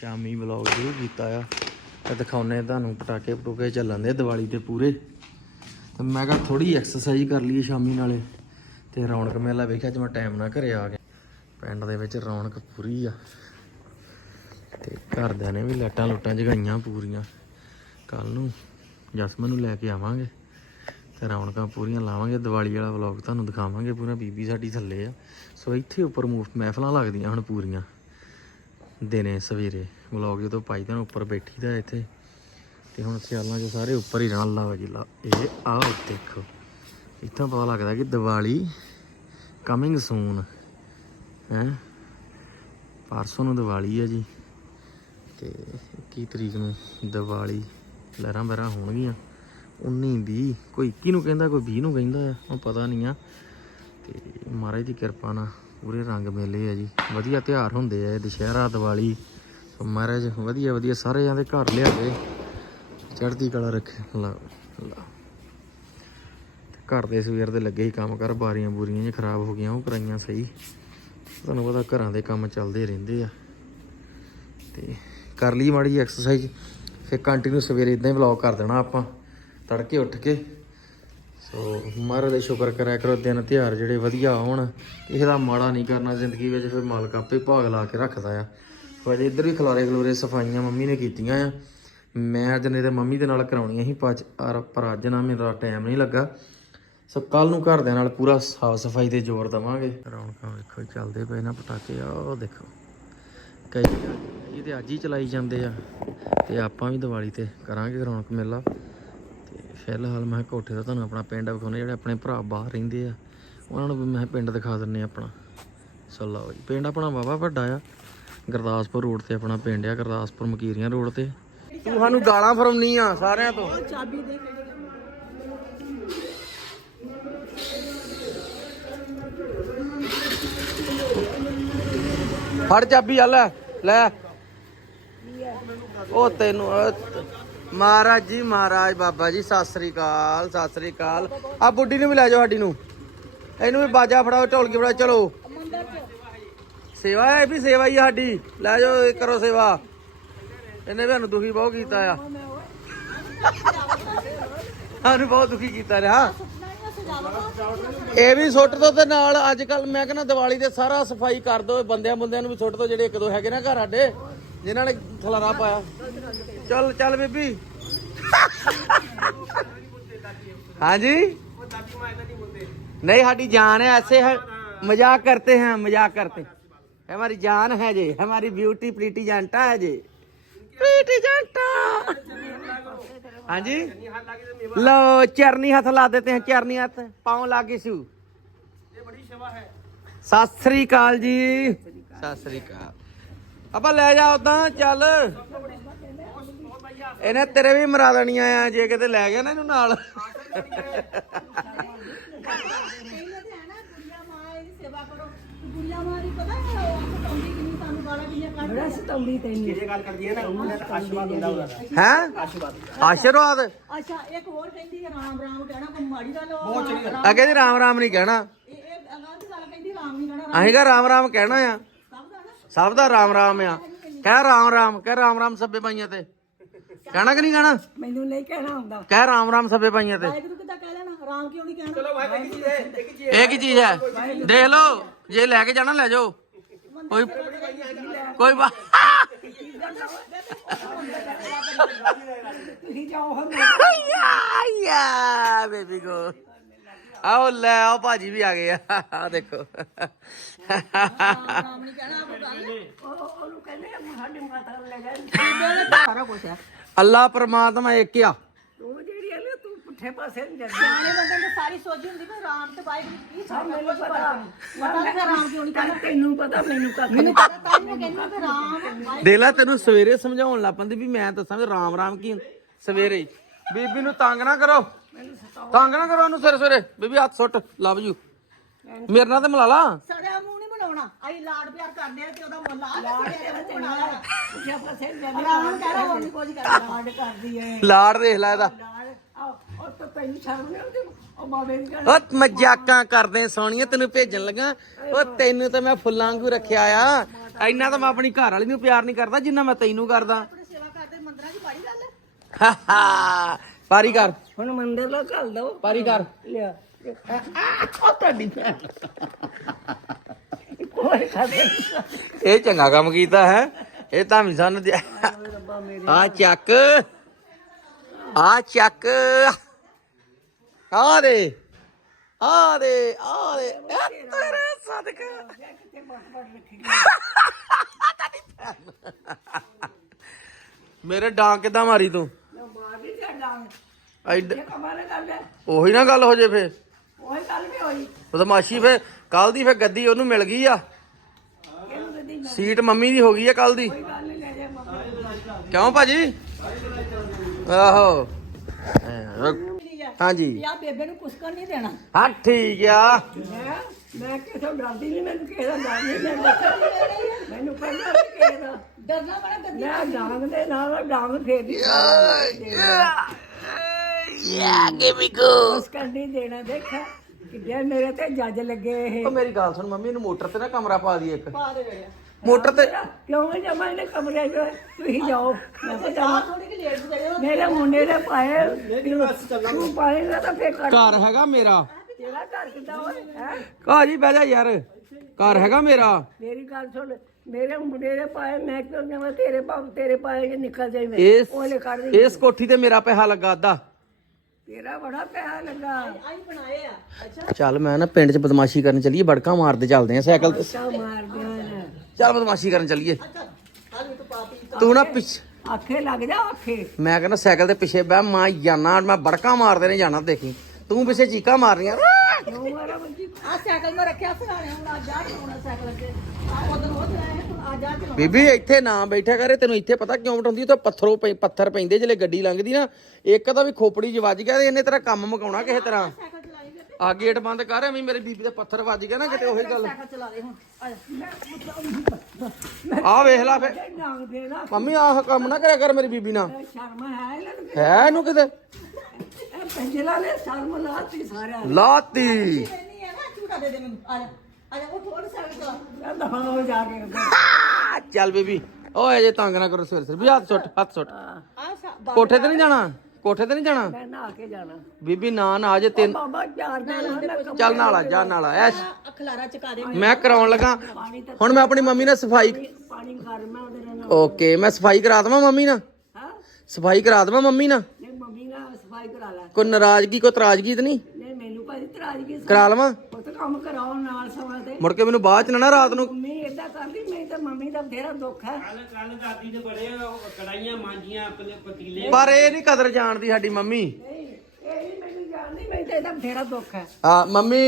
ਸ਼ਾਮੀ ਵਲੌਗ ਸ਼ੁਰੂ ਕੀਤਾ ਆ। ਤੇ ਦਿਖਾਉਨੇ ਤੁਹਾਨੂੰ ਪਟਾਕੇ ਪਟੂਕੇ ਚੱਲਣ ਦੇ ਦੀਵਾਲੀ ਤੇ ਪੂਰੇ। ਤੇ ਮੈਂ ਕਿਹਾ ਥੋੜੀ ਐਕਸਰਸਾਈਜ਼ ਕਰ ਲਈਏ ਸ਼ਾਮੀ ਨਾਲੇ। ਤੇ ਰੌਣਕ ਮੇਲਾ ਵੇਖਿਆ, ਅੱਜ ਮੈਂ ਟਾਈਮ ਨਾਲ ਘਰੇ ਆ ਗਿਆ। ਪਿੰਡ ਦੇ ਵਿੱਚ ਰੌਣਕ ਪੂਰੀ ਆ। ਤੇ ਘਰਦਿਆਂ ਨੇ ਵੀ ਲਾਈਟਾਂ ਲੁੱਟਾਂ ਜਗਾਈਆਂ ਪੂਰੀਆਂ। ਕੱਲ ਨੂੰ ਜਸਮਨ ਨੂੰ ਲੈ ਕੇ ਆਵਾਂਗੇ। ਤੇ ਰੌਣਕਾਂ ਪੂਰੀਆਂ ਲਾਵਾਂਗੇ। ਦੀਵਾਲੀ ਵਾਲਾ ਵਲੌਗ ਤੁਹਾਨੂੰ ਦਿਖਾਵਾਂਗੇ ਪੂਰਾ। ਬੀਬੀ ਸਾਡੀ ਥੱਲੇ ਆ। ਸੋ ਇੱਥੇ ਉੱਪਰ ਮੁਫਤ ਮਹਿਫਲਾਂ ਲੱਗਦੀਆਂ ਹੁਣ ਪੂਰੀਆਂ। ਦਿਨੇ ਸਵੇਰੇ ਵਲੌਗ ਜਦੋਂ ਪਾਈ ਤਾਂ ਉੱਪਰ ਬੈਠੀ ਦਾ ਇੱਥੇ। ਤੇ ਹੁਣ ਸਿਆਲਾਂ 'ਚ ਸਾਰੇ ਉੱਪਰ ਹੀ ਰਹਿਣ ਅੱਲਾ ਵਜੀਲਾ ਇਹ ਆਹ ਦੇਖੋ ਇੱਥੋਂ ਪਤਾ ਲੱਗਦਾ ਕਿ ਦੀਵਾਲੀ ਕਮਿੰਗ ਸੂਨ ਹੈ? ਪਰਸੋਂ ਨੂੰ ਦੀਵਾਲੀ ਹੈ ਜੀ। ਤੇ 21 ਤਰੀਕ ਨੂੰ ਦੀਵਾਲੀ ਲਹਿਰਾਂ ਬਹਿਰਾਂ ਹੋਣਗੀਆਂ। 19 20 ਕੋਈ 21 ਨੂੰ ਕਹਿੰਦਾ, ਕੋਈ 20 ਨੂੰ ਕਹਿੰਦਾ ਆ ਉਹ ਪਤਾ ਨਹੀਂ ਆ। ਤੇ ਮਹਾਰਾਜ ਦੀ ਕਿਰਪਾ ਨਾਲ ਪੂਰੇ ਰੰਗ ਮੇਲੇ ਆ ਜੀ। ਵਧੀਆ ਤਿਉਹਾਰ ਹੁੰਦੇ ਆ ਦੁਸ਼ਹਿਰਾ, ਦੀਵਾਲੀ। ਮਹਾਰਾਜ, ਵਧੀਆ ਵਧੀਆ ਸਾਰੇ ਜਾਂਦੇ ਘਰ ਲਿਆ ਕੇ ਚੜ੍ਹਦੀ ਕਲਾ ਰੱਖੇ। ਲਾ ਲਾ। ਘਰ ਦੇ ਸਵੇਰ ਦੇ ਲੱਗੇ ਹੀ ਕੰਮ ਕਰ, ਬਾਰੀਆਂ ਬੂਰੀਆਂ ਜੇ ਖਰਾਬ ਹੋ ਗਈਆਂ, ਉਹ ਕਰਾਈਆਂ ਸਹੀ। ਤੁਹਾਨੂੰ ਪਤਾ ਘਰਾਂ ਦੇ ਕੰਮ ਚੱਲਦੇ ਰਹਿੰਦੇ ਆ। ਤੇ ਕਰ ਲਈ ਮਾੜੀ ਜਿਹੀ ਐਕਸਰਸਾਈਜ਼ ਫਿਰ ਕੰਟੀਨਿਊ ਸਵੇਰੇ ਇਦਾਂ ਹੀ ਵਲੌਗ ਕਰ ਦੇਣਾ ਆਪਾਂ। ਤੜਕੇ ਉੱਠ ਕੇ ਸੋ ਮਹਾਰਾਜ ਦਾ ਸ਼ੁਕਰ ਕਰਿਆ ਕਰੋ, ਦਿਨ ਤਿਉਹਾਰ ਜਿਹੜੇ ਵਧੀਆ ਹੋਣ, ਕਿਸੇ ਦਾ ਮਾੜਾ ਨਹੀਂ ਕਰਨਾ, ਜ਼ਿੰਦਗੀ ਵਿੱਚ ਫਿਰ ਮਾਲਕ ਆਪੇ ਭਾਗ ਲਾ ਕੇ ਰੱਖਦਾ ਆ। ਸੋ ਅਜੇ ਇੱਧਰ ਵੀ ਖਲਾਰੇ ਖਲੂਰੇ ਸਫਾਈਆਂ ਮੰਮੀ ਨੇ ਕੀਤੀਆਂ ਆ। ਮੈਂ ਅੱਜ ਨੇ ਤੇ ਮੰਮੀ ਦੇ ਨਾਲ ਕਰਾਉਣੀਆਂ ਸੀ ਪਜ ਪਰ ਅੱਜ ਨਾ ਮੇਰਾ ਟਾਈਮ ਨਹੀਂ ਲੱਗਾ। ਸੋ ਕੱਲ ਨੂੰ ਘਰਦਿਆਂ ਨਾਲ ਪੂਰਾ ਸਾਫ਼ ਸਫ਼ਾਈ ਤੇ ਜ਼ੋਰ ਦਵਾਂਗੇ। ਰੌਣਕਾਂ ਵੇਖੋ ਚੱਲਦੇ ਪਏ ਨਾ ਪਟਾਕੇ ਆ ਉਹ ਦੇਖੋ। ਕਈ ਇਹ ਤੇ ਅੱਜ ਹੀ ਚਲਾਈ ਜਾਂਦੇ ਆ, ਤੇ ਆਪਾਂ ਵੀ ਦੀਵਾਲੀ ਤੇ ਕਰਾਂਗੇ ਰੌਣਕ ਮੇਲਾ। ਤੇ ਫਿਲਹਾਲ ਮੈਂ ਕਿਹਾ ਕੋਠੇ ਦਾ ਤੁਹਾਨੂੰ ਆਪਣਾ ਪਿੰਡ ਵਿਖਾਉਣੇ, ਜਿਹੜੇ ਆਪਣੇ ਭਰਾ ਬਾਹਰ ਰਹਿੰਦੇ ਆ, ਉਹਨਾਂ ਨੂੰ ਵੀ ਮੈਂ ਪਿੰਡ ਦਿਖਾ ਦਿੰਨੇ ਆਪਣਾ। ਸੋ ਜੀ, ਪਿੰਡ ਆਪਣਾ ਵਾਵਾ ਵੱਡਾ ਆ। ਗੁਰਦਾਸਪੁਰ ਰੋਡ ਤੇ ਆਪਣਾ ਪਿੰਡ ਆ, ਗੁਰਦਾਸਪੁਰ ਮਕੀਰੀਆਂ ਰੋਡ ਤੇ। ਤੂੰ ਸਾਨੂੰ ਗਾਲਾਂ ਫਰਮਨੀ ਆ ਸਾਰਿਆਂ ਤੋਂ। ਫੜ ਚਾਬੀ, ਆ ਲੈ ਲੈ। ਉਹ ਤੈਨੂੰ ਮਹਾਰਾਜ ਜੀ, ਮਹਾਰਾਜ ਬਾਬਾ ਜੀ, ਸਤਿ ਸ੍ਰੀ ਅਕਾਲ, ਸਤਿ ਸ੍ਰੀ ਅਕਾਲ। ਆ ਬੁੱਢੀ ਨੂੰ ਵੀ ਲੈ ਜਾਓ ਸਾਡੀ ਨੂੰ। ਇਹਨੂੰ ਵੀ ਬਾਜਾ ਫੜਾਓ, ਢੋਲਕੀ ਫੜਾਓ, ਚਲੋ। ਸੇਵਾ ਹੈ ਵੀ ਸੇਵਾ ਹੀ ਸਾਡੀ। ਲੈ ਜਾਓ, ਇਹ ਕਰੋ ਸੇਵਾ। ਇਹਨੇ ਵੀ ਸਾਨੂੰ ਦੁਖੀ ਬਹੁਤ ਕੀਤਾ ਆ। ਸਾਨੂੰ ਬਹੁਤ ਦੁਖੀ ਕੀਤਾ ਰਿਹਾ। ਇਹ ਵੀ ਸੁੱਟ ਦੋ ਤੇ ਨਾਲ ਅੱਜ ਕੱਲ ਮੈਂ ਕਹਿੰਦਾ ਦੀਵਾਲੀ ਦੇ ਸਾਰਾ ਸਫ਼ਾਈ ਕਰ ਦੋ ਬੰਦਿਆਂ ਬੰਦਿਆਂ ਨੂੰ ਵੀ ਸੁੱਟ ਦੋ, ਜਿਹੜੇ ਇੱਕ ਦੋ ਹੈਗੇ ਨਾ ਘਰ ਸਾਡੇ। ਜਿਨ੍ਹਾਂ ਨੇ ਖਲਾਰਾ ਪਾਇਆ ਚੱਲ ਚੱਲ ਬੀਬੀ ਹਾਂਜੀ नहीं हमारी जान है ऐसे है मजाक करते हैं मजाक करते हैं हमारी जान है जी हमारी ब्यूटी प्रीति जानता है जी प्रीति जानता हाँ जी लो चरनी हाथ ला देते हैं चरनी हाथ पाँव लागे सू ਸਤਿ ਸ੍ਰੀ ਅਕਾਲ ਜੀ ਸਤਿ ਸ੍ਰੀ ਅਕਾਲ ਆਪਾਂ ਲੈ ਜਾ ਉਦਾਂ ਚੱਲ। ਇਹਨੇ ਤੇਰੇ ਵੀ ਮਰਾ ਦੇਣੀਆਂ ਆ ਜੇ ਕਿਤੇ ਲੈ ਗਿਆ ਨਾ ਇਹਨੂੰ ਨਾਲ। ਹੈ ਆਸ਼ੀਰਵਾਦ ਅੱਛਾ ਇੱਕ ਹੋਰ ਕਹਿੰਦੀ ਹੈ ਰਾਮ ਰਾਮ ਕਹਿਣਾ ਕੋਈ ਮਾੜੀ ਗੱਲ ਉਹ ਅਗੇ ਜੀ ਰਾਮ ਰਾਮ ਨਹੀਂ ਕਹਿਣਾ। ਇਹ ਇਹ ਅਗਾਂਹ ਦੀ ਗੱਲ ਕਹਿੰਦੀ ਰਾਮ ਨਹੀਂ ਕਹਿਣਾ ਅਸੀਂ ਕਹ ਰਾਮ ਰਾਮ ਕਹਿਣਾ ਆ। ਸਭ ਦਾ ਸਭ ਰਾਮ ਰਾਮ ਆ। ਕਹਿ ਰਾਮ ਰਾਮ ਕਹਿ ਰਾਮ ਰਾਮ ਸੱਬੇ ਪਾਈਆਂ ਤੇ। ਕਹਿਣਾ ਕਿ ਨਹੀਂ ਕਹਿਣਾ? ਮੈਨੂੰ ਨਹੀਂ ਕਹਿਣਾ ਹੁੰਦਾ। ਕਹਿ ਰਾਮ ਰਾਮ ਸੱਬੇ ਪਾਈਆਂ ਤੇ। ਵਾਹਿਗੁਰੂ ਕਿੱਦਾਂ ਕਹਿ ਲੈਣਾ? ਰਾਮ ਕਿਉਂ ਨਹੀਂ ਕਹਿਣਾ? ਚਲੋ ਇਹ ਕੀ ਚੀਜ਼ ਹੈ? ਦੇਖ ਲਓ ਜੇ ਲੈ ਕੇ ਜਾਣਾ ਲੈ ਜਾਓ। ਕੋਈ ਕੋਈ ਬਾ- ਤੁਸੀਂ ਜਾਓ ਹੁਣ ਯਾ ਯਾ ਬੇਬੀ ਕੋ ਆਓ ਲੈ ਆਓ ਭਾਜੀ ਵੀ ਆ ਗਏ ਆ ਆਹ ਦੇਖੋ ਰਾਮ ਨਹੀਂ ਸਾਰਾ ਕੁਝ ਹੈ ਅੱਲਾ ਪ੍ਰਮਾਤਮਾ ਇੱਕ ਆ ਤੂੰ ਜਿਹੜੀ ਹੈ ਨਾ ਤੂੰ ਪੁੱਠੇ ਪਾਸੇ ਨੂੰ ਜਾਂਦੀ ਸਿਆਣੇ ਬੰਦੇ ਨੂੰ ਸਾਰੀ ਸੋਝੀ ਹੁੰਦੀ ਕਿ ਰਾਮ ਤੇ ਵਾਹਿਗੁਰੂ ਕੀ ਸਭ ਮੈਨੂੰ ਪਤਾ ਪਤਾ ਨਹੀਂ ਰਾਮ ਕਿਉਂ ਨਹੀਂ ਕਹਿਣਾ ਤੈਨੂੰ ਪਤਾ ਮੈਨੂੰ ਕੱਖ ਮੈਨੂੰ ਪਤਾ ਤਾਂ ਮੈਂ ਕਹਿੰਦੀ ਕਿ ਰਾਮ ਦੇਖ ਲੈ, ਤੈਨੂੰ ਸਵੇਰੇ ਸਮਝਾਉਣ ਲੱਗ ਪੰਦੀ ਵੀ ਮੈਂ ਦੱਸਾਂ ਵੀ ਰਾਮ ਰਾਮ ਕੀ ਹੁੰਦਾ। ਸਵੇਰੇ ਹੀ। ਬੀਬੀ ਨੂੰ ਤੰਗ ਨਾ ਕਰੋ ਤੰਗ ਨਾ ਕਰੋ ਉਹਨੂੰ ਸਵੇਰੇ ਸਵੇਰੇ ਬੀਬੀ ਹੱਥ ਸੁੱਟ। Love you. ਮੇਰੇ ਨਾਲ ਤੇ ਮਿਲਾ ਲਾ। ਸੜਿਆ ਮੂੰਹ ਨਹੀਂ ਬਣਾਉਣਾ ਅਸੀਂ ਲਾਡ ਪਿਆਰ ਕਰਦੇ ਆ ਤੇ ਉਹਦਾ ਮੁੱਲ ਆ। ਲਾਡ ਬਣਾ ਲੈਣਾ। ਪੁੱਛਿਆ ਪਾਸੇ ਰਾਮ ਕਹਿਣਾ ਹੋਰ ਨਹੀਂ ਕੁਝ ਕਰਦਾ ਲਾਡ ਕਰਦੀ ਐ ਲਾੜ ਦੇਖ ਲੈ ਇਹਦਾ। ਲਾਡ ਉਹ ਤਾਂ ਤੈਨੂੰ ਸ਼ਰਮ ਨਹੀਂ ਆਉਂਦੀ। ਉਹ ਮਾਵੇ ਨੂੰ ਕਹਿਣਾ ਉਹ ਮਜ਼ਾਕਾਂ ਕਰਦੇ ਸੋਹਣੀਆਂ ਤੈਨੂੰ ਭੇਜਣ ਲੱਗਾ। ਉਹ ਤੈਨੂੰ ਤਾਂ ਮੈਂ ਫੁੱਲਾਂ ਵਾਂਗੂ ਰੱਖਿਆ ਆ। ਇੰਨਾ ਤਾਂ ਮੈਂ ਆਪਣੀ ਘਰ ਵਾਲੀ ਨੂੰ ਪਿਆਰ ਨਹੀਂ ਕਰਦਾ ਜਿੰਨਾ ਮੈਂ ਤੈਨੂੰ ਕਰਦਾ। ਆਪਣੇ ਸੇਵਾ ਕਰਦੇ ਮੰਦਰਾਂ 'ਚ ਬਾੜੀ ਗੱਲ ਪਾਰੀ ਕਰ। ਹੁਣ ਮੰਦਰ ਲੋ ਘੱਲ ਦੋ। ਪਾਰੀ ਕਰ। ਲਿਆ। ਉਹ ਤੁਹਾਡੀ ਭੈਣ। ਕੋਈ ਖਾਦੇ ਇਹ ਚੰਗਾ ਕੰਮ ਕੀਤਾ ਹੈ। ਇਹ ਤਾਂ ਵੀ ਸਾਨੂੰ ਆ ਚੱਕ। ਆ ਚੱਕ। ਆ ਦੇ। ਆ ਦੇ ਆ ਦੇ। ਇਹ ਤੇਰੇ ਸਦਕਾ। ਮੇਰੇ ਡਾਂਗ ਕਿੱਦਾਂ ਮਾਰੀ ਤੂੰ? ਐਡ ਇਹ ਕਮਾਲੇ ਗੱਲ ਹੈ। ਉਹੀ ਨਾ ਗੱਲ ਹੋ ਜੇ ਫੇ ਉਹੀ ਗੱਲ ਵੀ ਹੋਈ। ਬਦਮਾਸ਼ੀ ਫੇ ਕੱਲ ਦੀ ਫੇ ਗੱਦੀ ਉਹਨੂੰ ਮਿਲ ਗਈ ਆ। ਨਾ ਸੀਟ ਮੰਮੀ ਦੀ ਹੋ ਗਈ ਆ ਕੱਲ ਦੀ। ਕੋਈ ਗੱਲ ਨਹੀਂ ਲੈ ਜਾ ਮੰਮਾ ਕਿਉਂ ਭਾਜੀ? ਆਹੋ। ਹਾਂਜੀ। ਯਾ ਬੇਬੇ ਨੂੰ ਕੁਛ ਕਰ ਨਹੀਂ ਦੇਣਾ। ਹਾਂ ਠੀਕ ਆ। ਮੈਂ ਕਿਸੇ ਡਰਦੀ ਨਹੀਂ ਮੈਨੂੰ ਕਿਸੇ ਦਾ ਡਰ ਨਹੀਂ ਮੈਨੂੰ ਪਹਿਲਾਂ ਕਿਸੇ ਦਾ। ਡਰਨਾ ਬੜਾ ਗੱਦੀ ਮੈਂ ਡਾਂਗ ਦੇ ਨਾਲ ਡਾਂਗ ਫੇਰਦੀ ਯਾ ਗਿਵ ਮੀ ਗੋ ਕੁਛ ਕਰ ਨਹੀਂ ਦੇਣਾ ਦੇਖ ਕਿੱਡੇ ਮੇਰੇ ਤੇ ਜੱਜ ਲੱਗੇ ਇਹ। ਉਹ ਮੇਰੀ ਗੱਲ ਸੁਣ ਮੰਮੀ ਨੂੰ ਮੋਟਰ ਤੇ ਨਾ ਕਮਰਾ ਪਾ ਦੀ ਇੱਕ। ਪਾ ਦੇ ਵੇੜਿਆ ਮੋਟਰ ਤੇ ਕਿਉਂ ਜਮਾ ਇਹਨੇ ਕਮਰੇ 'ਚ ਤੁਸੀਂ ਜਾਓ। ਮੈਂ ਤਾਂ ਜਾਵਾਂ ਥੋੜੀ ਕਿ ਲੇਟ ਦੇ ਮੇਰੇ ਮੁੰਡੇ ਨੇ ਪਾਏ। ਤੂੰ ਪਾਏਗਾ ਤਾਂ ਫੇਰ ਕਰ ਘਰ ਹੈਗਾ ਮੇਰਾ। ਤੇਰਾ ਘਰ ਕਿੱਦਾਂ ਹੋਏ ਹੈ? ਕਾਜੀ ਬਹਿ ਜਾ ਯਾਰ। ਘਰ ਹੈਗਾ ਮੇਰਾ। ਮੇਰੀ ਗੱਲ ਸੁਣ। ਮੇਰੇ ਮੁੰਡੇ ਨੇ ਪਾਏ ਮੈਂ ਕਿਉਂ ਜਾਵਾਂ? ਤੇਰੇ ਪਾਪ ਤੇਰੇ ਪਾਏ ਜੇ ਨਿਕਲ ਜਾਈ ਮੈਂ। ਇਸ ਉਹਨੇ ਦੇ ਇਸ ਕੋਠੀ ਤੇ ਮੇਰਾ ਪੈਸਾ ਲੱਗਾ ਅੱਧਾ। ਤੇਰਾ ਬੜਾ ਪਿਆਰ ਲੱਗਾ। ਆਈ ਬਣਾਏ ਆ। ਅੱਛਾ। ਚੱਲ ਮੈਂ ਨਾ ਪਿੰਡ 'ਚ ਬਦਮਾਸ਼ੀ ਕਰਨ ਚੱਲੀਏ ਬੜਕਾ ਮਾਰਦੇ ਚੱਲਦੇ ਆ ਸਾਈਕਲ ਤੇ। ਚਾ ਮਾਰਦੇ ਆ ਚੱਲ ਬਦਮਾਸ਼ੀ ਕਰਨ ਚੱਲੀਏ। ਤੂੰ ਨਾ ਪਿੱਛ ਆਖੇ ਲੱਗ ਜਾ ਆਖੇ। ਮੈਂ ਕਹਿੰਦਾ ਸਾਈਕਲ ਦੇ ਪਿੱਛੇ ਬਹਿ ਮੈਂ ਜਾਣਾ ਮੈਂ ਬੜਕਾ ਮਾਰਦੇ ਨੇ ਜਾਣਾ ਦੇਖੀ। ਤੂੰ ਪਿੱਛੇ ਚੀਕਾਂ ਮਾਰਨੀਆਂ। ਕਿਉਂ ਮਾਰਾ ਬੱਜੀ ਆ ਸਾਈਕਲ ਮੈਂ ਰੱਖਿਆ ਸਰਾਣੇ ਹੁਣ ਆ ਜਾ ਚਲਾਉਣਾ ਸਾਈਕਲ ਤੇ ਆ ਉਧਰ ਹੋ ਜਾਏ ਹੁਣ ਆ ਜਾ ਚਲਾਉਣਾ ਬੀਬੀ ਇੱਥੇ ਨਾ ਬੈਠਿਆ ਕਰੇ ਤੈਨੂੰ ਇੱਥੇ ਪਤਾ ਕਿਉਂ ਬਿਠਾਉਂਦੀ ਤੇ ਪੱਥਰੋਂ ਪੈ- ਪੱਥਰ ਪੈਂਦੇ ਜਿਹੜੇ ਗੱਡੀ ਲੰਘਦੀ ਨਾ ਇੱਕ ਤਾਂ ਵੀ ਖੋਪੜੀ 'ਚ ਵੱਜ ਗਿਆ ਤੇ ਇਹਨੇ ਤੇਰਾ ਕੰਮ ਮੁਕਾਉਣਾ ਕਿਸੇ ਤਰ੍ਹਾਂ। ਆ ਗੇਟ ਬੰਦ ਕਰ ਐਵੇਂ ਮੇਰੇ ਬੀਬੀ ਦੇ ਪੱਥਰ ਵੱਜ ਗਿਆ ਨਾ ਕਿਤੇ ਉਹੀ ਗੱਲ। ਆ ਵੇਖ ਲੈ ਫੇ। ਇਹ ਡਾਂਗ ਦੇ ਨਾ ਮੰਮੀ ਆਹ ਕੰਮ ਨਾ ਕਰਿਆ ਕਰ ਮੇਰੀ ਬੀਬੀ ਨਾਲ। ਇਹ ਸ਼ਰਮ ਹੈ ਇਹਨਾਂ ਨੂੰ ਹੈ ਇਹਨੂੰ ਕਿਤੇ? ਇਹ ਪੰਜਲਾ ਨੇ ਸ਼ਰਮ ਲਾਤੀ ਸਾਰਿਆਂ ਨੂੰ। ਲਾਤੀ। ਨਹੀਂ ਹੈ ਨਾ ਝੂਟਾ ਦੇ ਦੇ ਮੈਨੂੰ। ਆ ਜਾ ਆ ਜਾ ਉਹ ਥੋੜਾ ਸਾਈਕਲ ਚਲਾ। ਦਫਾ ਹੋ ਜਾ ਕੇ। ਚੱਲ ਬੀਬੀ। ਓਏ ਜੇ ਤੰਗ ਨਾ ਕਰੋ ਸਵੇਰੇ ਸਵੇਰੇ ਵੀ ਹੱਥ ਸੁੱਟ ਹੱਥ ਸੁੱਟ। ਆ ਕੋਠੇ ਤੇ ਨਹੀਂ ਜਾਣਾ? ਕੋਠੇ ਤੇ ਨਹੀਂ ਜਾਣਾ? ਮੈਂ ਨਹਾ ਕੇ ਜਾਣਾ। ਬੀਬੀ ਨਾ ਨਾ ਅਜੇ ਤਿੰਨ ਬਾਬਾ ਚਾਰ ਦਿਨ ਮੈਂ ਚੱਲ ਨਾਲਾ ਜਾ ਨਾਲਾ ਐਸ਼। ਅਖਲਾਰਾ ਚਕਾ ਦੇ। ਮੈਂ ਕਰਾਉਣ ਲੱਗਾ। ਹੁਣ ਮੈਂ ਆਪਣੀ ਮੰਮੀ ਨਾਲ ਸਫ਼ਾਈ ਪਾਣੀ ਘਰ ਮੈਂ ਉਹਦੇ ਨਾਲ ਓਕੇ ਮੈਂ ਸਫ਼ਾਈ ਕਰਾ ਦਵਾਂ ਮੰਮੀ ਨਾਲ? ਹਾਂ? ਸਫ਼ਾਈ ਕਰਾ ਦਵਾਂ ਮੰਮੀ ਨਾਲ? ਨਹੀਂ ਮੰਮੀ ਨਾਲ ਸਫ਼ਾਈ ਕਰਾ ਲੈ। ਕੋਈ ਨਾਰਾਜ਼ਗੀ ਕੋਈ ਤਰਾਜ਼ਗੀ ਤੇ ਨਹੀਂ? ਨਹੀਂ ਮੈਨੂੰ ਭਾਜੀ ਤਰਾਜ਼ਗੀ ਕਰਾ ਲਵਾਂ? ਉਹ ਤਾਂ ਕੰਮ ਕਰਾਓ ਨਾਲ ਸਮਾਂ ਤੇ। ਮੁੜ ਕੇ ਮੈਨੂੰ ਬਾਅਦ ਚ ਨਾ ਨਾ ਰਾਤ ਨੂੰ ਮੰਮੀ ਏਦਾਂ ਕਰਦੀ ਮੰਮੀ ਦਾ ਬਥੇਰਾ ਦੁੱਖ ਹੈ ਕੱਲ ਦਾਦੀ ਦੇ ਬੜੇ ਉਹ ਕੜਾਈਆਂ ਮਾਂਜੀਆਂ ਆਪਣੇ ਪਤੀਲੇ। ਪਰ ਇਹ ਨਹੀਂ ਕਦਰ ਜਾਣਦੀ ਸਾਡੀ ਮੰਮੀ। ਨਹੀਂ ਇਹ ਨਹੀਂ ਮੈਨੂੰ ਜਾਣਦੀ ਮੈਂ ਤਾਂ ਇਹਦਾ ਬਥੇਰਾ ਦੁੱਖ ਹੈ ਆ ਮੰਮੀ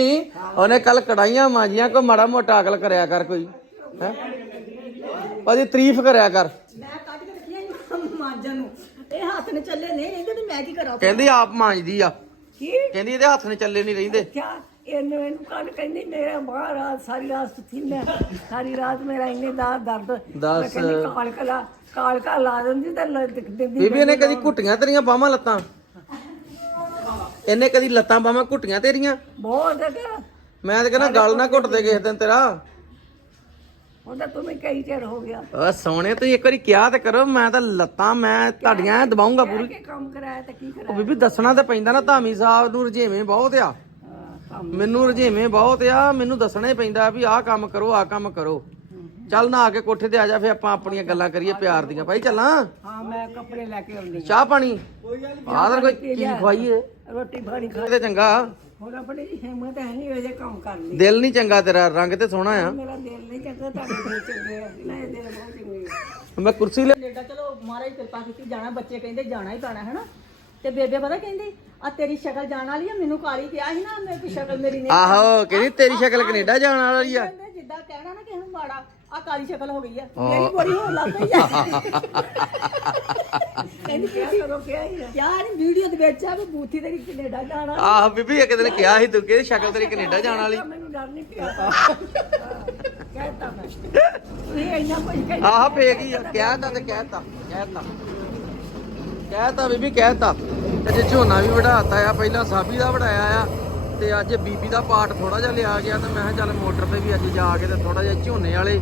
ਉਹਨੇ ਕੱਲ ਕੜਾਈਆਂ ਮਾਂਜੀਆਂ ਕੋਈ ਮਾੜਾ ਮੋਟਾ ਅਕਲ ਕਰਿਆ ਕਰ ਕੋਈ ਹੈ? ਉਹਦੀ ਤਾਰੀਫ ਕਰਿਆ ਕਰ। ਮੈਂ ਕੱਢ ਕੇ ਰੱਖੀਆਂ ਸੀ ਮਾਂਜਣ ਨੂੰ। ਇਹ ਹੱਥ ਨੇ ਚੱਲੇ ਨਹੀਂ ਰਹਿੰਦੇ ਤੇ ਮੈਂ ਕੀ ਕਰਾਂ? ਕਹਿੰਦੀ ਆਪ ਮਾਂਜਦੀ ਆ। ਕੀ? ਕਹਿੰਦੀ ਇਹਦੇ ਹੱਥ ਨੇ ਚੱਲੇ ਨਹੀਂ ਰਹਿੰਦੇ। ਕਿਆ ਇਹਨੂੰ ਇਹਨੂੰ ਕੱਲ ਕਹਿੰਦੀ ਮੇਰਾ ਬਾਹਰ ਸਾਰੀ ਰਾਤ ਸੁੱਤੀ ਮੈਂ। ਸਾਰੀ ਰਾਤ ਮੇਰਾ ਇੰਨੇ ਦਾ ਦਰਦ। ਮੈਂ ਕਦੀ ਘੁੱਟੀਆਂ ਤੇਰੀਆਂ ਬਾਹਾਂ ਲੱਤਾਂ? ਇਹਨੇ ਕਦੀ ਲੱਤਾਂ ਬਾਹਾਂ ਘੁੱਟੀਆਂ ਤੇਰੀਆਂ? ਬਹੁਤ ਮੈਂ ਤਾਂ ਕਹਿੰਦਾ ਗੱਲ ਨਾ ਘੁੱਟ ਦੇ ਕਿਸੇ ਦਿਨ ਤੇਰਾ। ਹੁਣ ਤਾਂ ਤੁਮੇ ਕਈ ਚਿਰ ਹੋ ਗਿਆ। ਓ ਸੋਹਣੇ ਤੁਸੀਂ ਇੱਕ ਵਾਰੀ ਕਿਹਾ ਤੇ ਕਰੋ ਮੈਂ ਤਾਂ ਲੱਤਾਂ ਮੈਂ ਤੁਹਾਡੀਆਂ ਦਬਾਉਂਗਾ ਪੂਰੀ। ਕਿ ਕੰਮ ਕਰਾਇਆ ਤਾਂ ਕੀ ਉਹ ਕਰਾਇਆ ਬੀਬੀ ਦੱਸਣਾ ਤੇ ਪੈਂਦਾ ਨਾ ਧਾਮੀ ਸਾਹਿਬ ਨੂੰ ਰਜੇਵੇਂ ਬਹੁਤ ਆ। ਮੈਨੂੰ ਰਜੇਵੇਂ ਬਹੁਤ ਆ ਮੈਨੂੰ ਦੱਸਣਾ ਹੀ ਪੈਂਦਾ ਵੀ ਆਹ ਕੰਮ ਕਰੋ ਆਹ ਕੰਮ ਕਰੋ। ਚੱਲ ਨਾ ਆ ਕੇ ਕੋਠੇ ਤੇ ਆ ਜਾ ਫੇ ਆਪਾਂ ਆਪਣੀਆਂ ਗੱਲਾਂ ਕਰੀਏ ਪਿਆਰ ਦੀਆਂ। ਭਾਈ ਚੱਲਾਂ? ਹਾਂ ਮੈਂ ਕੱਪੜੇ ਲੈ ਕੇ ਆਉਂਦੀ ਚਾਹ ਪਾਣੀ? ਆਦਰ ਕੋਈ ਚੀਜ਼ ਖਵਾਈਏ? ਰੋਟੀ ਪਾਣੀ ਖਾ ਤੇ ਚੰਗਾ। ਹੁਣ ਆਪਣੀ ਹਿੰਮਤ ਹੈ ਨਹੀਂ ਇਹ ਕੰਮ ਕਰਨ ਦੀ ਦਿਲ ਨਹੀਂ ਚੰਗਾ ਤੇਰਾ ਰੰਗ ਤੇ ਸੋਹਣਾ ਆ। ਮੇਰਾ ਦਿਲ ਨਹੀਂ ਚੰਗਾ ਤੁਹਾਡੇ ਦਿਲ ਚੰਗੇ ਆ। ਨਹੀਂ ਦਿਲ ਬਹੁਤ ਚੰਗੇ ਆ। ਮੈਂ ਕੁਰਸੀ ਲੈ ਕੈਨੇਡਾ ਚਲੋ ਮਹਾਰਾਜ ਕਿਰਪਾ ਕੀਤੀ ਜਾਣਾ ਬੱਚੇ ਕਹਿੰਦੇ ਜਾਣਾ ਹੀ ਪੈਣਾ ਹੈ ਨਾ ਤੇ ਬੇਬੇ ਪਤਾ ਕਹਿੰਦੀ ਆ ਤੇਰੀ ਸ਼ਕਲ ਜਾਣ ਵਾਲੀ ਆ ਮੈਨੂੰ ਕਾਲੀ ਕਿਹਾ ਸੀ ਨਾ ਮੇਰੀ ਸ਼ਕਲ ਮੇਰੀ ਨੇ ਆਹੋ ਕਹਿੰਦੀ ਤੇਰੀ ਸ਼ਕਲ ਕੈਨੇਡਾ ਜਾਣ ਵਾਲੀ ਆ। ਕਹਿੰਦੇ ਜਿੱਦਾਂ ਕਹਿਣਾ ਨਾ ਕਿਸੇ ਨੂੰ ਮਾੜਾ ਆ ਕਾਲੀ ਸ਼ਕਲ ਹੋ ਗਈ ਆ। ਮੇਰੀ ਬੜੀ ਹੋਣ ਲੱਗ ਪਈ ਆ। ਕਹਿੰਦੀ ਕੀ ਕਰੋ ਕਿਹਾ ਹੀ ਯਾਰ ਵੀਡੀਓ ਦੇ ਵਿੱਚ ਆ ਵੀ ਬੂਥੀ ਤੇਰੀ ਕੈਨੇਡਾ ਜਾਣਾ ਆਹ ਬੀਬੀ ਇੱਕ ਦਿਨ ਕਿਹਾ ਸੀ ਤੂੰ ਕਿ ਸ਼ਕਲ ਤੇਰੀ ਕੈਨੇਡਾ ਜਾਣ ਵਾਲੀ। ਮੈਨੂੰ ਡਰ ਨਹੀਂ ਪਿਆ ਕਹਿਤਾ ਮੈਂ। ਤੁਸੀਂ ਇੰਨਾ ਕੁਝ ਕਹਿੰਦੇ ਆਹ ਫੇਕ ਹੀ ਆ। ਕਹਿਤਾ ਤੇ ਕਹਿਤਾ ਕਹਿਤਾ। ਕਹਿਤਾ ਬੀਬੀ, ਕਹਿਤਾ। ਤੇ ਜੇ ਝੋਨਾ ਵੀ ਵਢਾਤਾ ਆ, ਪਹਿਲਾਂ ਸਾਬੀ ਦਾ ਵਢਾਇਆ ਆ, ਤੇ ਅੱਜ ਬੀਬੀ ਦਾ ਪਾਰਟ ਥੋੜਾ ਜਿਹਾ ਲਿਆ ਗਿਆ ਤੇ ਮੈਂ ਕਿਹਾ ਚੱਲ ਮੋਟਰ ਤੇ ਵੀ ਅੱਜ ਜਾ ਕੇ ਤੇ ਥੋੜਾ ਜਿਹਾ ਝੋਨੇ ਵਾਲੇ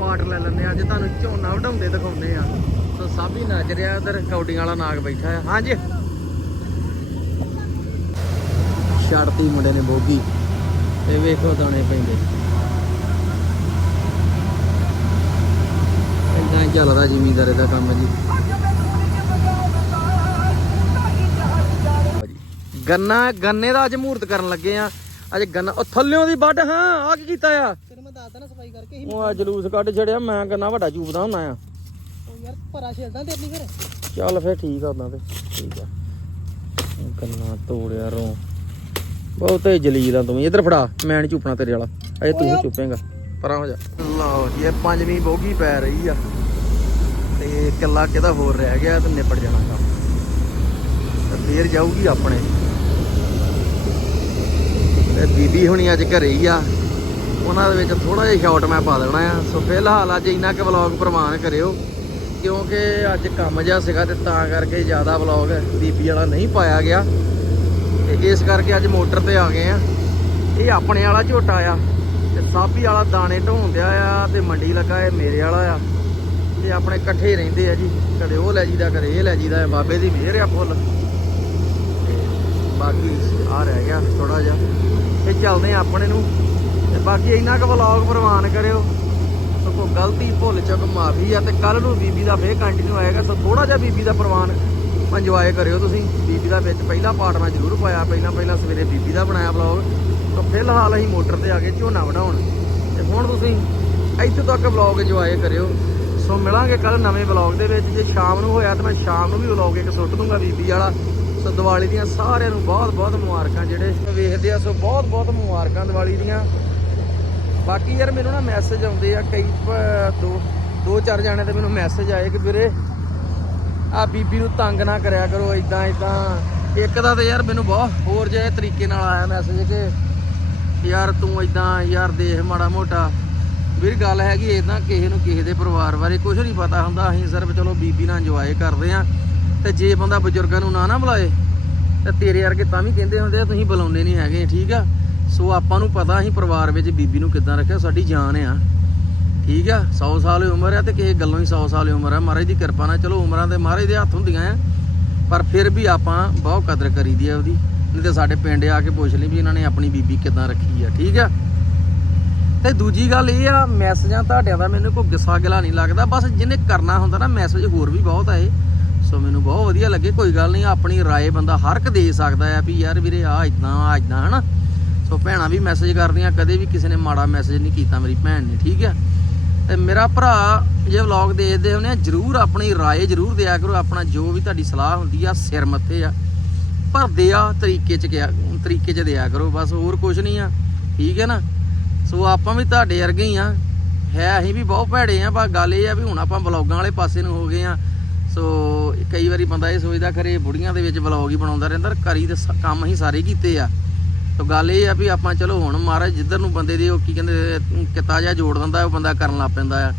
ਪਾਟ ਲੈ ਲੈਂਦੇ ਅੱਜ ਤੁਹਾਨੂੰ ਝੋਨਾ ਵਢਾਉਂਦੇ ਦਿਖਾਉਂਦੇ ਆ। ਸੋ ਸਾਬੀ ਨੱਚ ਰਿਹਾ ਇਧਰ, ਕੌਡੀਆਂ ਵਾਲਾ ਨਾਗ ਬੈਠਾ ਆ। ਹਾਂਜੀ। ਛੱਡਤੀ ਮੁੰਡੇ ਨੇ ਬੋਗੀ। ਤੇ ਵੇਖੋ ਦਾਣੇ ਪੈਂਦੇ। ਇੰਨਾ ਹੀ ਚੱਲਦਾ ਜ਼ਿਮੀਂਦਾਰੇ ਦਾ ਕੰਮ ਜੀ। ਗੰਨਾ ਗੰਨੇ ਦਾ ਅੱਜ ਮਹੂਰਤ ਕਰਨ ਲੱਗੇ ਆ। ਅੱਜ ਗੰਨਾ ਉਹ ਥੱਲਿਓਂ ਦੀ ਵੱਢ ਹਾਂ ਆ ਕੀ ਕੀਤਾ ਆ? ਤੈਨੂੰ ਮੈਂ ਦੱਸਦਾ ਨਾ ਸਫ਼ਾਈ ਕਰਕੇ ਉਹ ਆ ਜਲੂਸ ਕੱਢ ਛੜਿਆ ਮੈਂ ਗੰਨਾ ਵੱਡਾ ਚੂਪਦਾ ਹੁੰਦਾ ਆ। ਉਹ ਯਾਰ ਭਰਾ ਛੇਲਦਾ ਤੇ ਆਪਣੀ ਫਿਰ। ਚੱਲ ਫੇਰ ਠੀਕ ਆ ਉਦਾਂ ਤੇ। ਠੀਕ ਆ। ਗੰਨਾ ਤੋੜਿਆ ਰੋ। ਬਹੁਤੇ ਜਲੀਲ ਆ ਤੂੰ ਇੱਧਰ ਫੜਾ ਮੈਂ ਨਹੀਂ ਚੁੱਪਣਾ ਤੇਰੇ ਵਾਲਾ। ਅਜੇ ਤੂੰ ਹੀ ਚੁੱਪੇਂਗਾ। ਪਰਾਂ ਹੋ ਜਾ। ਲਓ ਜੀ ਇਹ ਪੰਜਵੀਂ ਬੋਗੀ ਪੈ ਰਹੀ ਆ। ਤੇ ਕਿੱਲਾ ਕਿਹਦਾ ਹੋਰ ਰਹਿ ਗਿਆ ਤੇ ਨਿਪਟ ਜਾਣਾ ਕੰਮ। ਤੇ ਫੇਰ ਜਾਊਗੀ ਆਪਣੇ। ਤੇ ਬੀਬੀ ਹੁਣੀ ਅੱਜ ਘਰੇ ਹੀ ਆ। ਉਹਨਾਂ ਦੇ ਵਿੱਚ ਥੋੜਾ ਜਿਹਾ ਸ਼ਾਟ ਮੈਂ ਪਾ ਦੇਣਾ ਆ। ਸੋ ਫਿਲਹਾਲ ਅੱਜ ਇੰਨਾ ਕੁ ਵਲੌਗ ਪ੍ਰਮਾਣ ਕਰਿਓ, ਕਿਉਂਕਿ ਅੱਜ ਕੰਮ ਜਿਹਾ ਸੀਗਾ ਤੇ ਤਾਂ ਕਰਕੇ ਜ਼ਿਆਦਾ ਵਲੌਗ ਬੀਬੀ ਵਾਲਾ ਨਹੀਂ ਪਾਇਆ ਗਿਆ। ਤੇ ਇਸ ਕਰਕੇ ਅੱਜ ਮੋਟਰ ਤੇ ਆ ਗਏ ਆ। ਇਹ ਆਪਣੇ ਵਾਲਾ ਝੋਟਾ ਆ ਤੇ ਸਾਬੀ ਵਾਲਾ ਦਾਣੇ ਢੋਣ ਦਿਆ ਆ ਤੇ ਮੰਡੀ ਲੱਗਾ ਇਹ ਮੇਰੇ ਵਾਲਾ ਆ। ਤੇ ਆਪਣੇ ਇਕੱਠੇ ਰਹਿੰਦੇ ਆ ਜੀ। ਕਦੇ ਉਹ ਲੈ ਜੀਦਾ ਕਦੇ ਇਹ ਲੈ ਜੀਦਾ, ਬਾਬੇ ਦੀ ਮਿਹਰ ਆ ਫੁੱਲ। ਤੇ ਬਾਕੀ ਆ ਰਹਿ ਗਿਆ ਥੋੜਾ ਜਿਹਾ। ਤੇ ਚੱਲਦੇ ਆ ਆਪਣੇ ਨੂੰ। ਤੇ ਬਾਕੀ ਇੰਨਾ ਕੁ ਵਲੌਗ ਪ੍ਰਵਾਨ ਕਰਿਓ। ਸੋ ਕੋਈ ਗਲਤੀ ਭੁੱਲ ਚੁੱਕ, ਮਾਫੀ ਆ। ਤੇ ਕੱਲ ਨੂੰ ਬੀਬੀ ਦਾ ਫੇਰ ਕੰਟੀਨਿਊ ਆਏਗਾ। ਸੋ ਥੋੜਾ ਜਿਹਾ ਬੀਬੀ ਦਾ ਪ੍ਰਵਾਨ ਇੰਜੋਏ ਕਰਿਓ ਤੁਸੀਂ। ਬੀਬੀ ਦਾ ਵਿੱਚ ਪਹਿਲਾ ਪਾਰਟ ਮੈਂ ਜ਼ਰੂਰ ਪਾਇਆ। ਪਹਿਲਾਂ ਪਹਿਲਾਂ ਸਵੇਰੇ ਬੀਬੀ ਦਾ ਬਣਾਇਆ ਵਲੌਗ ਤਾਂ ਫਿਲਹਾਲ ਅਸੀਂ ਮੋਟਰ ਤੇ ਆ ਕੇ ਝੋਨਾ ਵਢਾਉਣ। ਤੇ ਹੁਣ ਤੁਸੀਂ ਇੱਥੇ ਤੱਕ ਵਲੌਗ ਇੰਜੋਏ ਕਰਿਓ। ਸੋ ਮਿਲਾਂਗੇ ਕੱਲ ਨਵੇਂ ਵਲੌਗ ਦੇ ਵਿੱਚ। ਜੇ ਸ਼ਾਮ ਨੂੰ ਹੋਇਆ ਤਾਂ ਮੈਂ ਸ਼ਾਮ ਨੂੰ ਵੀ ਵਲੌਗ ਇੱਕ ਸੁੱਟ ਦੂੰਗਾ ਬੀਬੀ ਵਾਲਾ। ਸੋ ਦੀਵਾਲੀ ਦੀਆਂ ਸਾਰਿਆਂ ਨੂੰ ਬਹੁਤ ਬਹੁਤ ਮੁਬਾਰਕਾਂ ਜਿਹੜੇ ਵੇਖਦੇ ਆ, ਸੋ ਬਹੁਤ ਬਹੁਤ ਮੁਬਾਰਕਾਂ ਦੀਵਾਲੀ ਦੀਆਂ। ਬਾਕੀ ਯਾਰ ਮੈਨੂੰ ਨਾ ਮੈਸੇਜ ਆਉਂਦੇ ਆ ਕਈ ਦੋ ਦੋ ਚਾਰ ਜਾਣੇ ਤੇ ਮੈਨੂੰ ਮੈਸੇਜ ਆਏ ਕਿ ਵੀਰੇ ਆ ਬੀਬੀ ਨੂੰ ਤੰਗ ਨਾ ਕਰਿਆ ਕਰੋ ਇਦਾਂ ਇਦਾਂ ਇੱਕ ਦਾ ਤੇ ਯਾਰ ਮੈਨੂੰ ਬਹੁਤ ਹੋਰ ਜਿਹੇ ਤਰੀਕੇ ਨਾਲ ਆਇਆ ਮੈਸੇਜ ਕਿ, ਯਾਰ ਤੂੰ ਇਦਾਂ ਯਾਰ ਦੇਖ ਮਾੜਾ ਮੋਟਾ। ਵੀਰ ਗੱਲ ਹੈਗੀ ਇਦਾਂ ਕਿਸੇ ਨੂੰ ਕਿਸੇ ਦੇ ਪਰਿਵਾਰ ਬਾਰੇ ਕੁਝ ਨਹੀਂ ਪਤਾ ਹੁੰਦਾ, ਅਸੀਂ ਸਿਰਫ ਚਲੋ ਬੀਬੀ ਨਾਲ ਇੰਜੋਏ ਕਰਦੇ ਆ। ਤੇ ਜੇ ਬੰਦਾ ਬਜ਼ੁਰਗਾਂ ਨੂੰ ਨਾ ਨਾ ਬੁਲਾਏ, ਤੇ ਤੇਰੇ ਵਰਗੇ ਤਾਂ ਵੀ ਕਹਿੰਦੇ ਹੁੰਦੇ ਆ, ਤੁਸੀਂ ਬੁਲਾਉਂਦੇ ਨਹੀਂ ਹੈਗੇ ਠੀਕ ਆ? ਸੋ ਆਪਾਂ ਨੂੰ ਪਤਾ ਅਸੀਂ ਪਰਿਵਾਰ ਵਿੱਚ ਬੀਬੀ ਨੂੰ ਕਿੱਦਾਂ ਰੱਖਿਆ, ਸਾਡੀ ਜਾਨ ਆ। ਠੀਕ ਆ? 100 ਸਾਲ ਦੀ ਉਮਰ ਆ ਤੇ ਕਿਸੇ ਗੱਲੋਂ ਹੀ 100 ਸਾਲ ਦੀ ਉਮਰ ਆ। ਮਹਾਰਾਜ ਦੀ ਕਿਰਪਾ ਨਾਲ ਚਲੋ ਉਮਰਾਂ ਦੇ ਮਹਾਰਾਜ ਦੇ ਹੱਥ ਹੁੰਦੀਆਂ ਆ, ਪਰ ਫਿਰ ਵੀ ਆਪਾਂ ਬਹੁਤ ਕਦਰ ਕਰੀਦੀ ਆ ਉਹਦੀ। ਨਹੀਂ ਤੇ ਸਾਡੇ ਪਿੰਡ ਆ ਕੇ ਪੁੱਛ ਲਈ ਵੀ ਇਹਨਾਂ ਨੇ ਆਪਣੀ ਬੀਬੀ ਕਿੱਦਾਂ ਰੱਖੀ ਆ, ਠੀਕ ਆ? ਤੇ ਦੂਜੀ ਗੱਲ ਇਹ ਆ ਮੈਸੇਜਾਂ ਤੁਹਾਡਿਆਂ ਦਾ ਮੈਨੂੰ ਕੋਈ ਗੁੱਸਾ ਗਿਲਾ ਨਹੀਂ ਲੱਗਦਾ। ਬਸ ਜਿਹਨੇ ਕਰਨਾ ਹੁੰਦਾ ਨਾ ਮੈਸੇਜ ਹੋਰ ਵੀ ਬਹੁਤ ਆਏ ਸੋ ਮੈਨੂੰ ਬਹੁਤ ਵਧੀਆ ਲੱਗੇ ਕੋਈ ਗੱਲ ਨਹੀਂ ਆਪਣੀ رائے ਬੰਦਾ ਹਰ ਇੱਕ ਦੇ ਸਕਦਾ ਆ ਵੀ ਯਾਰ ਵੀਰੇ ਆ ਇਦਾਂ ਆ ਇਦਾਂ ਹਨਾ ਸੋ ਭੈਣਾਂ ਵੀ ਮੈਸੇਜ ਕਰਦੀਆਂ ਕਦੇ ਵੀ ਕਿਸੇ ਨੇ ਮਾੜਾ ਮੈਸੇਜ ਨਹੀਂ ਕੀਤਾ ਮੇਰੀ ਭੈਣ ਨੇ ਠੀਕ ਆ ਤੇ ਮੇਰਾ ਭਰਾ ਜੇ ਵਲੌਗ ਦੇਖਦੇ ਹੁੰਦੇ ਆ ਜਰੂਰ ਆਪਣੀ رائے ਜਰੂਰ ਦਿਆ ਕਰੋ ਆਪਣਾ ਜੋ ਵੀ ਤੁਹਾਡੀ ਸਲਾਹ ਹੁੰਦੀ ਆ ਸਿਰ ਮੱਥੇ ਆ ਭਰਦੇ ਆ ਤਰੀਕੇ ਚ ਕਿਆ ਤਰੀਕੇ ਚ ਦਿਆ ਕਰੋ ਬਸ ਹੋਰ ਕੁਝ ਨਹੀਂ ਆ ਠੀਕ ਹੈ ਨਾ ਸੋ ਆਪਾਂ ਵੀ ਤੁਹਾਡੇ ਵਰਗੇ ਹੀ ਆ ਹੈ ਅਸੀਂ ਵੀ ਬਹੁਤ ਭੈੜੇ ਆ ਪਰ ਗੱਲ ਇਹ ਆ ਵੀ ਹੁਣ ਆਪਾਂ ਵਲੌਗਾਂ ਵਾਲੇ ਪਾਸੇ ਨੂੰ ਹੋ ਗਏ ਆ ਸੋ ਕਈ ਵਾਰੀ ਬੰਦਾ ਇਹ ਸੋਚਦਾ, ਖਰੇ ਬੁੜੀਆਂ ਦੇ ਵਿੱਚ ਵਲੌਗ ਹੀ ਬਣਾਉਂਦਾ ਰਹਿੰਦਾ ਕਰੀ ਦੇ ਸ- ਕੰਮ ਹੀ ਸਾਰੇ ਕੀਤੇ ਆ। ਸੋ ਗੱਲ ਇਹ ਆ ਵੀ ਆਪਾਂ ਚਲੋ ਹੁਣ ਮਹਾਰਾਜ ਜਿੱਧਰ ਨੂੰ ਬੰਦੇ ਦੇ ਉਹ ਕੀ ਕਹਿੰਦੇ ਕਿਤਾ ਜਿਹਾ ਜੋੜ ਦਿੰਦਾ, ਉਹ ਬੰਦਾ ਕਰਨ ਲੱਗ ਪੈਂਦਾ ਆ।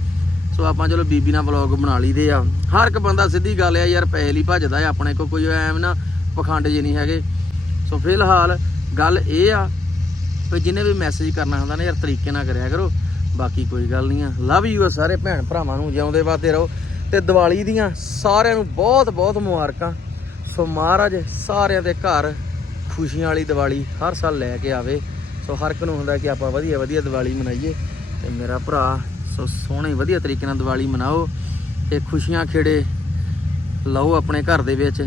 ਸੋ ਆਪਾਂ ਚਲੋ ਬੀਬੀ ਨਾਲ ਵਲੌਗ ਬਣਾ ਲਈਦੇ ਆ। ਹਰ ਇੱਕ ਬੰਦਾ ਸਿੱਧੀ ਗੱਲ ਆ, ਯਾਰ ਪੈਸੇ ਲਈ ਭੱਜਦਾ ਆ, ਆਪਣੇ ਕੋਲ ਕੋਈ ਐਵੇਂ ਨਾ ਪਖੰਡ ਜੇ ਨਹੀਂ ਹੈਗੇ। ਸੋ ਫਿਲਹਾਲ ਗੱਲ ਇਹ ਆ ਵੀ ਜਿਹਨੇ ਵੀ ਮੈਸੇਜ ਕਰਨਾ ਹੁੰਦਾ ਨਾ, ਯਾਰ ਤਰੀਕੇ ਨਾਲ ਕਰਿਆ ਕਰੋ। ਬਾਕੀ ਕੋਈ ਗੱਲ ਨਹੀਂ ਆ। ਲਵ ਯੂ ਆ ਸਾਰੇ ਭੈਣ ਭਰਾਵਾਂ ਨੂੰ ਜਿਉਂਦੇ ਵਾਦੇ ਰਹੋ। ਤੇ ਦੀਵਾਲੀ ਦੀਆਂ ਸਾਰਿਆਂ ਨੂੰ ਬਹੁਤ ਬਹੁਤ ਮੁਬਾਰਕਾਂ। ਸੋ ਮਹਾਰਾਜ ਸਾਰਿਆਂ ਦੇ ਘਰ ਖੁਸ਼ੀਆਂ ਵਾਲੀ ਦੀਵਾਲੀ ਹਰ ਸਾਲ ਲੈ ਕੇ ਆਵੇ। ਸੋ ਹਰ ਇੱਕ ਨੂੰ ਹੁੰਦਾ ਕਿ ਆਪਾਂ ਵਧੀਆ ਵਧੀਆ ਦੀਵਾਲੀ ਮਨਾਈਏ ਤੇ ਮੇਰਾ ਭਰਾ, ਸੋ ਸੋਹਣੇ ਵਧੀਆ ਤਰੀਕੇ ਨਾਲ ਦੀਵਾਲੀ ਮਨਾਓ ਤੇ ਖੁਸ਼ੀਆਂ ਖੇੜੇ ਲਓ ਆਪਣੇ ਘਰ ਦੇ ਵਿੱਚ।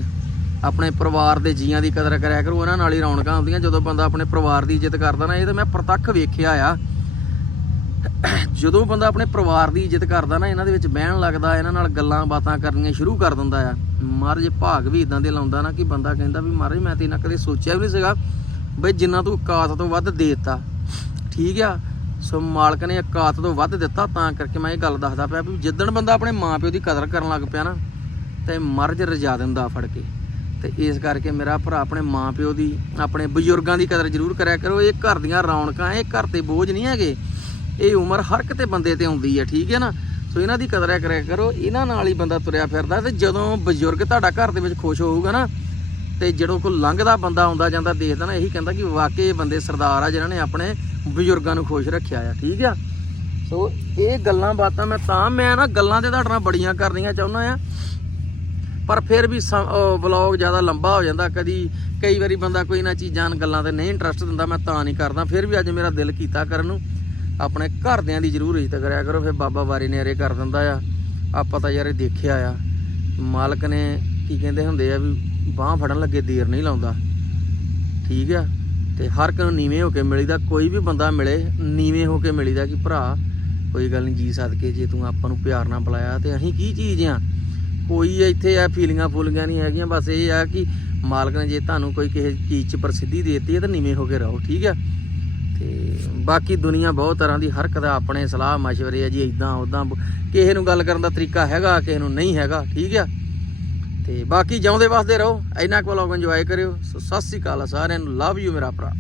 ਆਪਣੇ ਪਰਿਵਾਰ ਦੇ ਜੀਆਂ ਦੀ ਕਦਰ ਕਰਿਆ ਕਰੋ, ਉਹਨਾਂ ਨਾਲ ਹੀ ਰੌਣਕਾਂ ਹੁੰਦੀਆਂ। ਜਦੋਂ ਬੰਦਾ ਆਪਣੇ ਪਰਿਵਾਰ ਦੀ ਇੱਜ਼ਤ ਕਰਦਾ ਨਾ, ਇਹ ਤਾਂ ਮੈਂ ਪ੍ਰਤੱਖ ਵੇਖਿਆ ਆ। ਜਦੋਂ ਬੰਦਾ ਆਪਣੇ ਪਰਿਵਾਰ ਦੀ ਇੱਜ਼ਤ ਕਰਦਾ ਨਾ, ਇਹਨਾਂ ਦੇ ਵਿੱਚ ਬਹਿਣ ਲੱਗਦਾ, ਇਹਨਾਂ ਨਾਲ ਗੱਲਾਂ ਬਾਤਾਂ ਕਰਨੀਆਂ ਸ਼ੁਰੂ ਕਰ ਦਿੰਦਾ ਆ। ਮਹਾਰਾਜ ਭਾਗ ਵੀ ਇਦਾਂ ਦੇ ਲਾਉਂਦਾ ਨਾ ਕਿ ਬੰਦਾ ਕਹਿੰਦਾ ਵੀ ਮਹਾਰਾਜ ਮੈਂ ਤੇ ਇਹਨਾਂ ਕਦੇ ਸੋਚਿਆ ਵੀ ਨਹੀਂ ਸੀਗਾ, ਬਈ ਜਿੰਨਾ ਤੂੰ ਔਕਾਤ ਤੋਂ ਵੱਧ ਦੇ ਦਿੱਤਾ। ਠੀਕ ਆ? ਸੋ ਮਾਲਕ ਨੇ ਔਕਾਤ ਤੋਂ ਵੱਧ ਦਿੱਤਾ, ਤਾਂ ਕਰਕੇ ਮੈਂ ਇਹ ਗੱਲ ਦੱਸਦਾ ਪਿਆ ਵੀ ਜਿੱਦਣ ਬੰਦਾ ਆਪਣੇ ਮਾਪਿਓ ਦੀ ਕਦਰ ਕਰਨ ਲੱਗ ਪਿਆ ਨਾ, ਤੇ ਮਰਜ ਰਜਾ ਦਿੰਦਾ ਫੜ ਕੇ। ਤੇ ਇਸ ਕਰਕੇ ਮੇਰਾ ਭਰਾ ਆਪਣੇ ਮਾਪਿਓ ਦੀ, ਆਪਣੇ ਬਜ਼ੁਰਗਾਂ ਦੀ ਕਦਰ ਜ਼ਰੂਰ ਕਰਿਆ ਕਰੋ। ਇਹ ਘਰ ਦੀਆਂ ਰੌਣਕਾਂ, ਇਹ ਘਰ ਤੇ ਬੋਝ ਨਹੀਂ ਹੈਗੇ। ਇਹ ਉਮਰ ਹਰ ਇੱਕ ਤੇ ਬੰਦੇ ਤੇ ਆਉਂਦੀ ਹੈ ਠੀਕ ਹੈ ਨਾ? ਸੋ ਇਹਨਾਂ ਦੀ ਕਦਰ ਕਰਿਆ ਕਰੋ, ਇਹਨਾਂ ਨਾਲ ਹੀ ਬੰਦਾ ਤੁਰਿਆ ਫਿਰਦਾ ਤੇ ਜਦੋਂ ਬਜ਼ੁਰਗ ਤੁਹਾਡਾ ਘਰ ਦੇ ਵਿੱਚ ਖੁਸ਼ ਹੋਊਗਾ ਨਾ, ਤੇ ਜਦੋਂ ਕੋਈ ਲੰਘਦਾ ਬੰਦਾ ਆਉਂਦਾ ਜਾਂਦਾ ਦੇਖਦਾ ਨਾ, ਇਹੀ ਕਹਿੰਦਾ ਕਿ ਵਾਕਈ ਇਹ ਬੰਦੇ ਸਰਦਾਰ ਆ ਜਿਨ੍ਹਾਂ ਨੇ ਆਪਣੇ ਬਜ਼ੁਰਗਾਂ ਨੂੰ ਖੁਸ਼ ਰੱਖਿਆ ਆ, ਠੀਕ ਆ? ਸੋ ਇਹ ਗੱਲਾਂ ਬਾਤਾਂ ਮੈਂ ਤਾਂ, ਮੈਂ ਨਾ ਗੱਲਾਂ ਤੇ ਤੁਹਾਡੇ ਨਾਲ ਬੜੀਆਂ ਕਰਨੀਆਂ ਚਾਹੁੰਦਾ ਆ, ਪਰ ਫਿਰ ਵੀ ਵਲੌਗ ਜ਼ਿਆਦਾ ਲੰਬਾ ਹੋ ਜਾਂਦਾ, ਕਦੀ ਕਈ ਵਾਰੀ ਬੰਦਾ ਕੋਈ ਨਾ ਚੀਜ਼ਾਂ, ਗੱਲਾਂ ਤੇ ਨਹੀਂ ਇੰਟਰਸਟ ਦਿੰਦਾ, ਮੈਂ ਤਾਂ ਨਹੀਂ ਕਰਦਾ, ਫਿਰ ਵੀ ਅੱਜ ਮੇਰਾ ਦਿਲ ਕੀਤਾ ਕਰਨ ਨੂੰ। ਆਪਣੇ ਘਰਦਿਆਂ ਦੀ ਜ਼ਰੂਰ ਇੱਜ਼ਤ ਕਰਿਆ ਕਰੋ। ਫਿਰ ਬਾਬਾ ਵਾਰੀ ਨੇਰੇ ਕਰ ਦਿੰਦਾ ਆ। ਆਪਾਂ ਤਾਂ ਯਾਰ ਇਹ ਦੇਖਿਆ ਆ। ਮਾਲਕ ਨੇ ਕੀ ਕਹਿੰਦੇ ਹੁੰਦੇ ਆ ਵੀ ਬਾਹ ਫੜਨ ਲੱਗੇ ਦੇਰ ਨਹੀਂ ਲਾਉਂਦਾ। ਠੀਕ ਆ? ਤੇ ਹਰ ਇੱਕ ਨੂੰ ਨੀਵੇਂ ਹੋ ਕੇ ਮਿਲੀਦਾ। ਕੋਈ ਵੀ ਬੰਦਾ ਮਿਲੇ, ਨੀਵੇਂ ਹੋ ਕੇ ਮਿਲੀਦਾ ਕਿ ਭਰਾ, ਕੋਈ ਗੱਲ ਨਹੀਂ ਜੀ ਸਦਕੇ, ਜੇ ਤੂੰ ਆਪਾਂ ਨੂੰ ਪਿਆਰ ਨਾਲ ਬੁਲਾਇਆ ਤੇ ਅਸੀਂ ਕੀ ਚੀਜ਼ ਆ? ਕੋਈ ਇੱਥੇ ਆ ਫੀਲਿੰਗਾਂ ਫੂਲਿੰਗਾਂ ਨਹੀਂ ਹੈਗੀਆਂ। ਬਸ ਇਹ ਆ ਕਿ ਮਾਲਕ ਨੇ ਜੇ ਤੁਹਾਨੂੰ ਕੋਈ ਕਿਸੇ ਚੀਜ਼ 'ਚ ਪ੍ਰਸਿੱਧੀ ਦੇਤੀ ਹੈ ਤਾਂ ਨੀਵੇਂ ਹੋ ਕੇ ਰਹੋ। ਠੀਕ ਆ? ਤੇ ਬਾਕੀ ਦੁਨੀਆ ਬਹੁਤ ਤਰ੍ਹਾਂ ਦੀ, ਹਰ ਇੱਕ ਦਾ ਆਪਣੇ ਸਲਾਹ مشਵਰੇ ਆ ਜੀ ਇਦਾਂ ਉਦਾਂ ਕਿਸੇ ਨੂੰ ਗੱਲ ਕਰਨ ਦਾ ਤਰੀਕਾ ਹੈਗਾ, ਕਿਸੇ ਨੂੰ ਨਹੀਂ ਹੈਗਾ, ਠੀਕ ਆ? ਤੇ ਬਾਕੀ ਜਿਉਂਦੇ ਵਸਦੇ ਰਹੋ, ਇੰਨਾ ਕੁ ਵਲੌਗ ਇੰਜੋਏ ਕਰਿਓ, ਸੋ ਸਤਿ ਸ੍ਰੀ ਅਕਾਲ ਸਾਰਿਆਂ ਨੂੰ ਲਵ ਯੂ ਮੇਰਾ ਭਰਾ।